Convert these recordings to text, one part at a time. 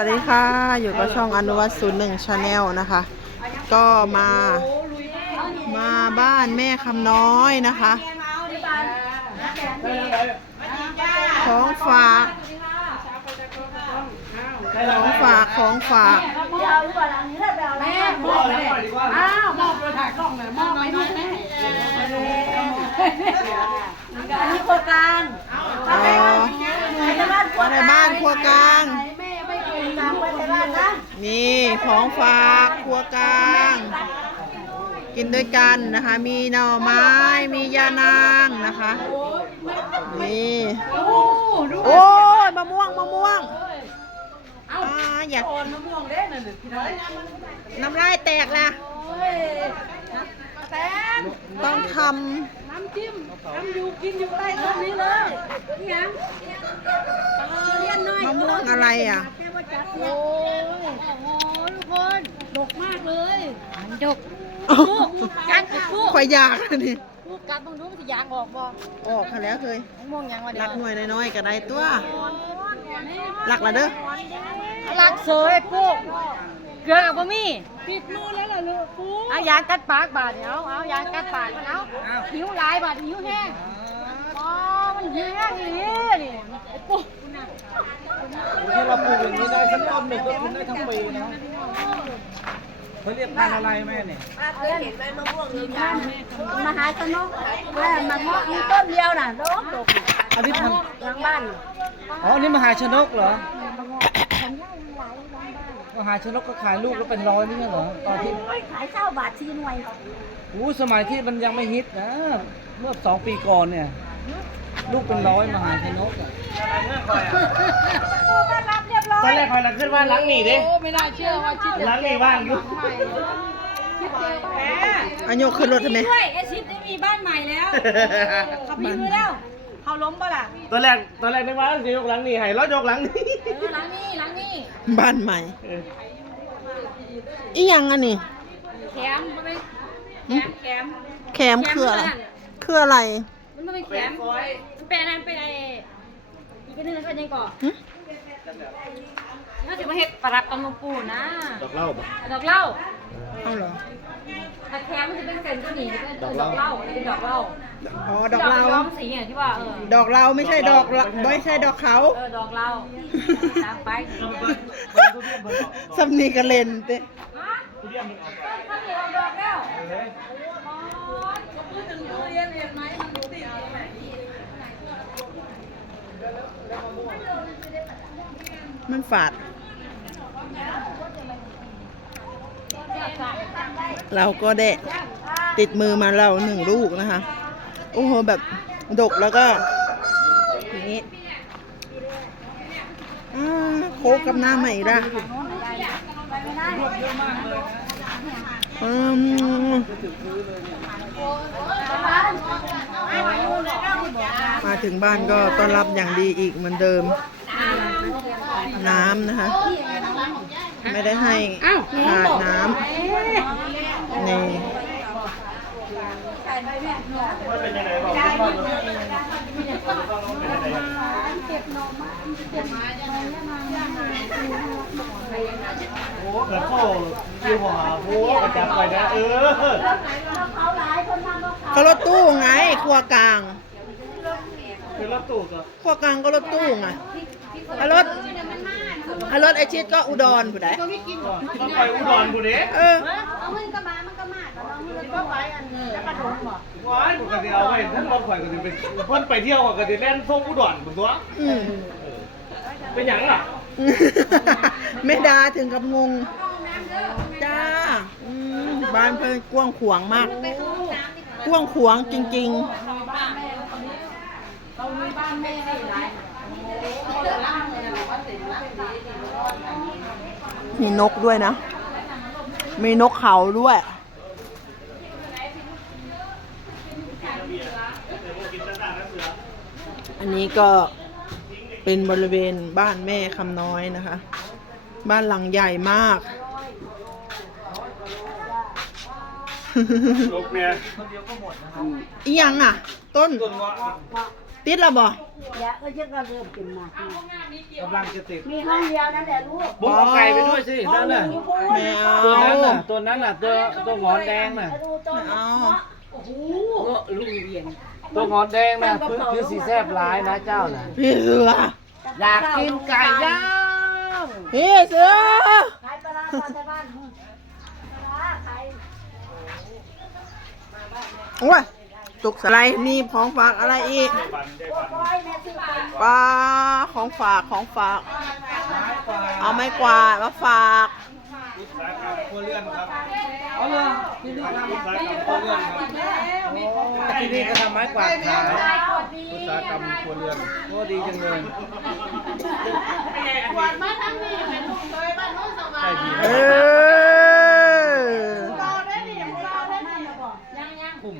สวัสดีค่ะ อยู่กับช่องอนุวัตศูนย์หนึ่งชาแนลนะคะ ก็มามาบ้านแม่คำน้อยนะคะของฝากของฝากของฝากแม่บอกเลยอ้าวมอบเลยถ่ายกล้องเลยมอบไปนู่นแม่อันนี้โครงการ อ๋อ ในบ้านครัว ในบ้านครัวกลาง แม่ไม่เคยตามไปในบ้านนะ นี่ ของฝากครัวกลาง กินด้วยกันนะคะ มีหน่อไม้ มียานางนะคะ นี่ โอ้ยมะม่วงมะม่วงเอ้าอ่าอยากนมะม่วงเด้นั่นพี่น้อยน้ำลายแตกละแตนต้องทำน้ำจิ้มน้ำอยู่กินอยู่ใต้ต้นนี้เลยนี่ยังเออเลี้ยนน่อยมะม่วงอะไรอะโอ้ยโอ้โหทุกคน ดกมากเลยมันดกการปลูกข่อยอยากอันนี่ปลูกการบางนู้นมันจะยางออกบ่ออกค่ะแล้วเคยมะม่วงยางมาเดีรัยวกหน่วยน้อยๆก็ได้ตัวรักละเด้อลักเสยปลูกเกลือกับบะหมี่ปิดมือแล้วล่ะลูกปลูกเอายางกัดปากบาดเดี๋ยวเอายางกัดปากมันเอาหิวหลายบาดหิวแห้งอ๋อมันหิวแห้งอย่างนี้นี่ปลูกที่เราปลูกอย่างนี้ได้สักรอบหนึ่งก็กินได้ทั้งปีนะ เขาเรียกพันธุ์อะไรแม่เนี่ยเห็นไหมมะม่วงเยอะๆมาหาสนุกแม่มะม่วงมีต้นเดียวน่ะดกดกอันนี้พันธุ์หลังบ้านอ๋ออันนี่มหาชนกเหรอมหาชนกก็ขายลูกแล้วเป็นร้อยนี่เหรอตอนที่ขายเก้าบาททีหน่วยอู้สมัยที่มันยังไม่ฮิตนะ เมื่อสองปีก่อนเนี่ย ลูกเป็นร้อยมหาชนกอะต้อนรับเรียบร้อยตอนแรกคอยนักขึ้นว่าล้างหนีดิ โอ้ไม่น่าเชื่อว่าชิดล้างหนีว่างอยู่ ชิดเจอบ้านอันยกขึ้นรถทำไมด้วยไอชิดได้มีบ้านใหม่แล้วเขาไปยืนแล้ว เขาล้มปะล่ะตอนแรกตอนแรกนึกว่าจะยกล้างหนีให้แล้วยกล้างหนีเออหล้างนี่หล้างนี่บ้านใหม่ เอออีหยังอันนี้แคมมันเป็นแคมแคมแคมคืออะไร คืออะไร มันไม่เป็นแคมมัน เป็นอันเป็นไออีกอันหนึงก็ยังก่อหึน่าจะมาเฮ็ดปรับตำลงปูนะดอกเหล้าปะดอกเหล้าเอาเหรอถ้าแคมมันจะเป็นเส้นตัวนี้จะเป็นดอกเหล้าอันนี้เป็นดอกเหล้าอ๋อ ดอกเราย้อมสีเนี่ยที่ว่าเออดอกเราไม่ใช่ดอกละไม่ใช่ดอกเขาเออดอกเหล้าตามไปสำนีกระเลนเต้ ฮะข้าวเหนียวดอกแล้วอ๋อพูดถึงทุเรียนเห็นไหมมันดูติดตรงไหน มันฝาด เราก็ได้ติดมือมาเราหนึ่งลูกนะคะ โอ้โห แบบดกแล้วก็อย่างนี้โคกกับหน้าใหม่ละอืมมาถึงบ้านก็ต้อนรับอย่างดีอีกเหมือนเดิม น้ำนะคะ ไม่ได้ให้ขาดน้ำนี่โอ้เกิดโซ่คิวหัวโอ้กระจับไปนะเออก็รถตู้ไงครัวกลางคือรับตู่กับครัวกลางก็รถตู้ไงอารถ อารถไอชิดก็อุดรผู้ใดต้องไปอุดรบุรีเออว้ายปกติเอาไว้ท่านรถข่อยก็จะเป็นเพิ่นไปเที่ยวก็จะแล่นส่งอุดรบุตัวอืมเป็นหยังล่ะไม่ดาถึงกับงง จ้าอืมบ้านเพิ่นกว้างขวางมาก กว้างขวางจริง ๆ มีนกด้วยนะ มีนกเขาด้วย อันนี้ก็เป็นบริเวณบ้านแม่คำน้อยนะคะ บ้านหลังใหญ่มากลูกเนี่ยอีหยังอะ ต้น ต้นว่า ติดแล้วบ่ยาก็จะก็เริ่มเป็นมากกำลังจะติดมีห้องเดียวนั่นแหละลูกบุกเอาไก่ไปด้วยสินั่นน่ะไม่เอาตัวนั้นน่ะตัวนั้นน่ะตัวตัวหงอนแดงน่ะดูต้นไม่เอาตัวหงอนแดงน่ะคือคือสีแซ่บร้ายนะเจ้าน่ะพี่เสืออยากกินไก่ย่างพี่เสือขายปลาร้าก่อนแต่บ้านปลาร้าขายโอ้ย จุกสไลด์มีของฝากอะไรอีกร้อยแม่ซื้อไปปลาของฝากของฝาก เอาไม้กวาดมาฝากครัวเรือนครับเอาเลยที่นี่ทำอุตสาหกรรมครัวเรือนครับที่นี่ก็ทำไม้กวาดขายอุตสาหกรรมครัวเรือนโอ้ดีจังเลยกวาดมาทั้งนี้เป็นลูกเลยบ้านโน้นสว่าง เออ คุ้ม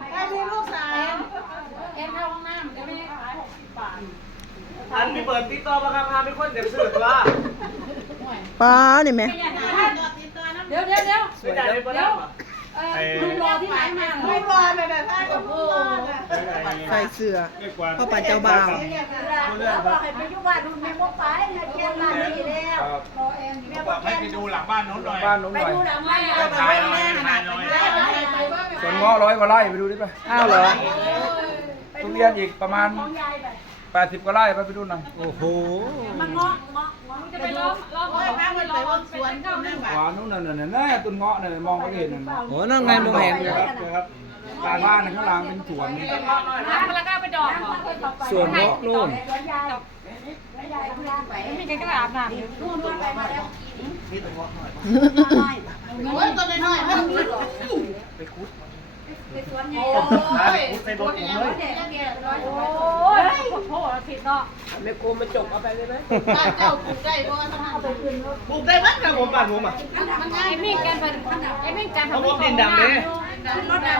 อันมีเปิด ติ๊กต็อมาครับพาไปคนเดี๋ยวไปซื้อตัวปลานี่ไหมเดี๋ยวเดี๋ยวเดี๋ยวไม่ได้ไม่ได้ลุงรอที่ไหนมาใส่เสื้อพ่อป่าเจ้าบ่าวแล้วบอกให้ไปยู่บ้านดูแม่บ่ไปนะเจียนบ้านนี่แล้วรอเองแม่บอกให้ไปดูหลังบ้านนู้นหน่อยบ้านน้องหน่อยไปดูหลังบ้านถ่ายหน่อยถ่ายหน่อยสวนงาะร้อยกว่าไร่ไปดูดิป่ะอ้าวเหรอทุเรียนอีกประมาณ 80กว่าไร่ไปไปดูหน่อยโอ้โหมันเงาะเงาะเงาะจะไปล้อมล้อมล้อมล้อมล้อมสวนก็ไม่ขวานู่นน่ะน่ะน่ะต้นเงาะน่ะมองไม่เห็นน่ะโอ้นั่งไงมองเห็นครับครับตาบ้านข้างหลังเป็นสวนนี่น้ำแล้วก็ไปดอกเหรอสวนเงาะนู่นสวนยายยายทำงานไปไม่มีใครก็อาบน้ำอยู่นู่นนู่นไปมาแล้วโอ้ยตัวน้อยๆมันมีหาไปขุด ใส่รถผมเลยโอ้ยโอ้โหผิดเนาะไม่โกมมาจบเอาไปเลยไหมเจ้าปลูกได้บ่ทำปลูกได้ไหมครับผมบ้านผมอะมันไอ้มิ่งกันไปไอ้มิ่งกันเขาบอกดินดำเลย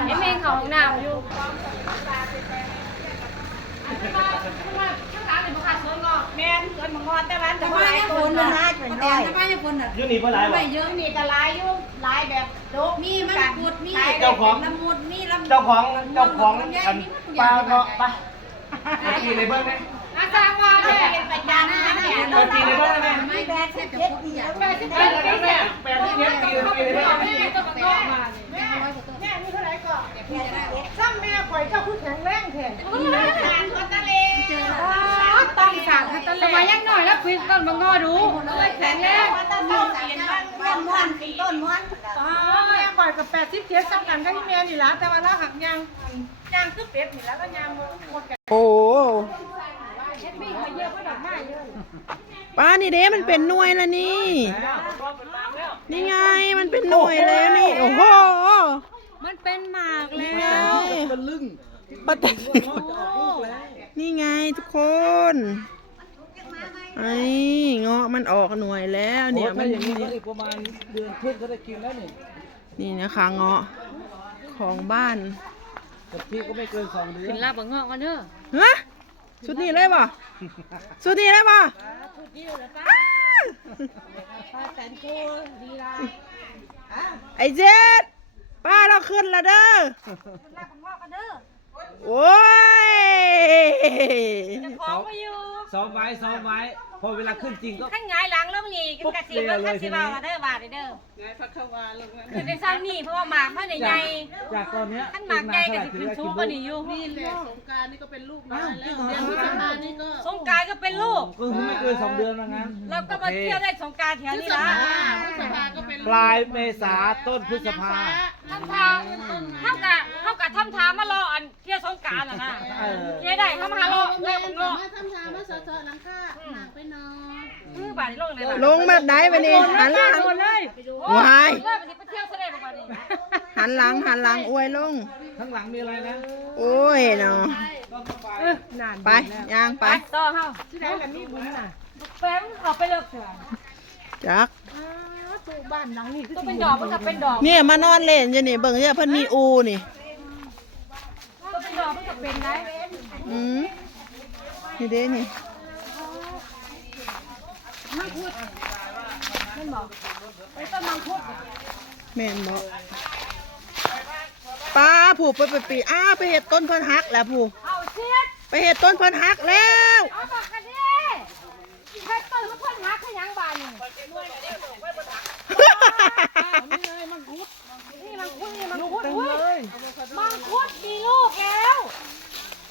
ไอ้มิ่งของน้ำอยู่ แม่นสวนมังงอนแต่วันจะมาเนี่ยคนมันน่าเป็นร้อยจะมาเนี่ยคนน่ะยืนนี่เพื่ออะไรวะไม่เยอะมีแต่ลายอยู่ลายแบบโดกมีมันกุดมีเจ้าของละมุดมีลำเจ้าของเจ้าของอันปลาเนาะไปไปกินเลยเบิ้งไหมอาจารย์ว่าเนี่ยเป็นประจานนะเนี่ยไปกินเลยเบิ้งไหมไม่แบกเจ็ดเจ็ดปีแล้วแปดสิบเอ็ดปีเนี่ยแปดที่เนี้ยกินเลยกินเลยเบิ้งไหมแม่ก็มาก็มา ซ้ำแม่ข่อยเจ้าผู้แข็งแรงแท้ต้องสั่งทะเลสมัยยังหน่อยแล้วคุยต้นมังงอดูเลยแข็งแรงต้นม้วนต้นม้วนแม่ก่อยกับแปดสิบเจ็ดซ้ำกันก็ที่แม่นี่ละแต่ว่าเราหักยางยางคือเป็ดนี่แล้วก็ยางหมดกันโอ้ปลานี่เด้มันเป็นหน่วยแล้วนี่ นี่ไงมันเป็นหน่วยแล้วนี่ โอ้โห มันเป็นหมากนี่แล้ไงวมันลึ่งปลาแตนนี่ไงทุกคนไอ้เงาะมันออกหน่วยแล้วเนี่ยมัมันนอย่างนี้ก็อีกประมาณเดือนครึ่งก็ได้กินแล้วนี่นี่นะคะเงาะของบ้านกับพี่ก็ไม่เกินสองเดือนกินลาบมังงอกันเด้อฮะสุดนี้เลยป่ะสุดนี้เลยป่ะอ้าไอ้เจ็ด ป้าเราขึ้นแล้วเด้อโอ้ยของมาอยู่ซ้อมไว้ซ้อมไว้ พอเวลาขึ้นจริงก็ขั้นงายหลังแล้วมึงอีกกระสีมันขั้นสีบาวมาเด้อบาดเด้อคือได้สร้างนี่เพราะว่าหมากมันใหญ่จากตอนเนี้ยขั้นหมากใหญ่ก็สิขึ้นสูงกว่านี้อยู่สงการนี่ก็เป็นลูกน้อยแล้วเดือนพฤษภานี่ก็สงการก็เป็นลูกก็คือไม่เกินสองเดือนว่างั้นแล้วก็มาเที่ยวได้สงการแถวนี้ละพฤษภาก็เป็นปลายเมษาต้นพฤษภา ทำทางเท่ากับเท่ากับทำทางมารออันเที่ยวสงการอะนะเออเที่ยได้ทำหารอเล่มังงอมาทำทางมาเสอะหลังคาหนักไปนอนคือบาดลงเลยลงแบบไหนไปนี่หันหลังเลยวายเลยไปเที่ยวทะเลประมาณนี้หันหลังหันหลังอวยลง ข้างหลังมีอะไรนะโอ้ยเนาะไปย่างไปต่อเฮาที่ไหนล่ะมีบุญน่ะแป้งเขาไปเลิกเถอนจัก ตู้บ้านหลังนี้คือก็เป็นดอกมันก็เป็นดอกเนี่ยมานอนเล่นอยู่นี่เบิ่งเนี่ยเพิ่นมีอูนี่ก็เป็นดอกมันก็เป็นได้อืมนี่เด้นี่มันบอกไอ้ต้นมังคุดแม่นบ่ป้าผูกไปไปปีอ้าไปเฮ็ดต้นเพิ่นฮักแล้วผูกเอาเชียดไปเห็ดต้นเพิ่นหักแล้ว เอาบอกกันดิใครตื่นมาเพิ่นหักให้ยังบานนี่ นี่มังคุดนี่มังคุดอุ้ยมังคุดมีลูกแล้ว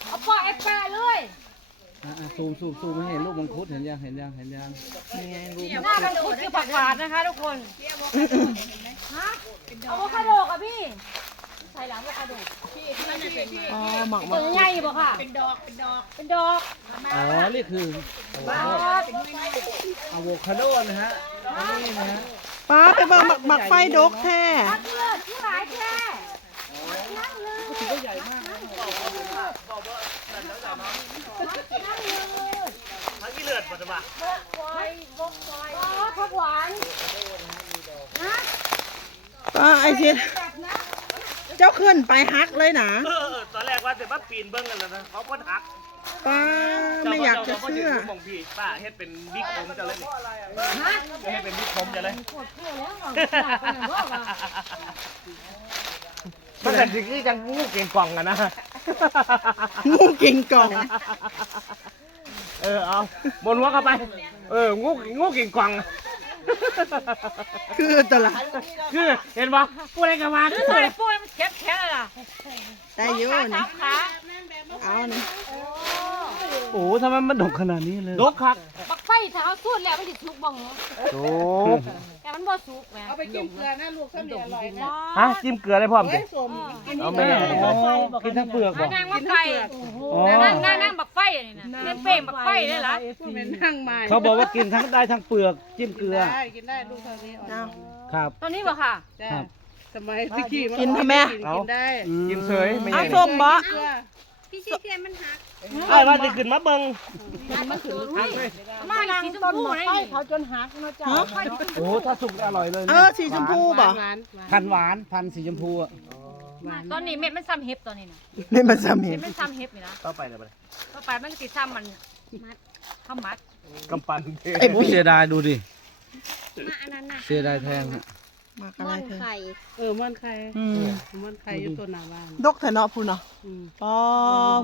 เอาปล่อยไอ้ปลาเลยอะๆซูมซูมซูมให้เห็นลูกมังคุดเห็นยังเห็นยังเห็นยังหน้ามังคุดคือผักหวานนะคะทุกคนฮะอะโวคาโดค่ะพี่ใส่หลังอะโวคาโดอ๋อหมักหมัตักวใหญ่บ่ค่ะ เป็นดอก เป็นดอกเป็นดอกอ๋อนี่คือบ้าอะโวคาโดนะฮะอันนี่นะฮะ ป้าไปเบิ่งหมักหมักไฟดกแท้ที่เลิศที่หลายแค่นั่งเลยถือว่าใหญ่มากนั่งเลยทั้งที่เลือดปัจจุบันอ๋อผักหวานนะป้าไอชิดเจ้าขึ้นไปหักเลยนะ เออ ตอนแรกว่าจะมาปีนเบิ้งกันแล้วนะเขาเพิ่นหัก ป้าไม่อยากจะเชื่อมองพี่ป้าเฮ็ดเป็นบิ๊กผมจะเลยนี่ฮะเฮ็ดเป็นบิ๊กผมจะเลยปวดเข่าแล้วอะอยากไปไหนบ้างอะมันเป็นสิ่งที่จังงูเก่งกล่องอะนะงูกินกล่อง เออเอาบนหัวเข้าไป เอองูงูเก่งกล่อง คือตลาดคือเห็นปะพูดอะไรกันมาคือใส่ปุ้ยมันแข็งแข็งอะได้เยอะขานี่สามขา เอานี่ โอ้ทำไมมันดกขนาดนี้เลยลกครับบักไฟถ้าเอาสูดแล้วมันจะสุกบ้างเหรอโอ้แต่มันบ่สุกแหมเอาไปกินเกลือนะลูกข้าวเหนียวอร่อยนะฮะจิ้มเกลือได้พร้อมเฮ้สิยสมกินเอานี่แม่กินทั้งเปลือกบ่ นางบักไฟอ๋อนั่งนั่งนั่งบักไฟนี่นะเป็นเป้งบักไฟได้เหรอเป็นนั่งไม้เขาบอกว่ากินทั้งได้ทั้งเปลือกจิ้มเกลือได้กินได้ลูกเท่านี้อ่อนเอาครับตอนนี้บ่ค่ะจ้าครับสมัยที่ขี่กินทำไม กินได้กินเฉยไม่เอาใช่ส้มบ่เกลือ ไอ้ว่าจะขึ้นมาเบิ่งมันคือมานั่งสีชมพูนี่เขาจนหักนะจ๊ะฮะโอ้ถ้าสุกอร่อยเลยเอนะอสีชมพูบ่หวานพันหวานพันสีชมพูอะตอนนี้เม็ดมันซ้ำเห็บตอนนี้นะนี่มันสามีเม็ดมันซ้ำเห็บนี่นะต่อไปเลยไปต่อไปมันสิซ้ำมันมัดข้าวมัดกำปั้นไอ้โอ้พี่เสียดายดูดิมาอันนั้นน่ะเสียดายแทงอะ มากอะไรม่อนเธอไข่เออมันไข่อืมมันไข่อยู่ตัวหน้าบ้านดกแต่เนาะพูนเนาะอืมอ๋อ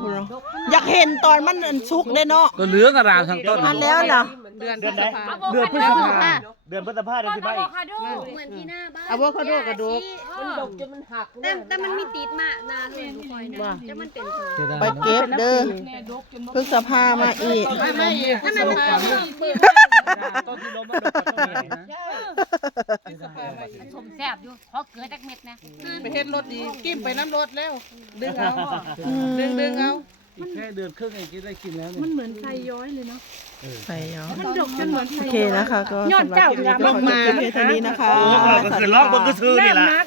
พูนเนาะอยากเห็นตอนมันอันสุกได้เนาะ ก็เหลืองอร่ามทั้งต้น อันแล้วเนาะ เดือนพฤษภา เดือนพฤษภาเดือนพฤษภาเดือนต้นที่อะไม่โวคาโดเหมือนที่หน้าบ้านอะโวคาโดกระดูก มันดกจนมันหักแต่แต่มันมีติดมานานเลยทุกคนนะจะมันเป็นเธอเสียดายไปเนอะเก็บเด้อพฤษภามาอีกไม่ไม่อีกถ้ามันเป็นเธอต้นที่ล้มมันดกต้นนี้นะสมแซ่บอยู่เพราะเกลือจักเม็ดนะไปเฮ็ดรถดีกิ้มไปน้ำรถแล้ว ดึงเอาดึงดึงเอา อีกแค่เดือนครึ่งเองกินได้กินแล้วเนี่ยมันเหมือนไข่ย้อยเลยเนาะ ไปเนาะมันดกจนเหมือนโอไข่เคนะคะ ก็ยอดสำหรับเจ้าคลิปนี้ก็ขอจบเพียงเท่านี้นะคะ โอ้ก็คือร้องบนกระซือนี่แหละ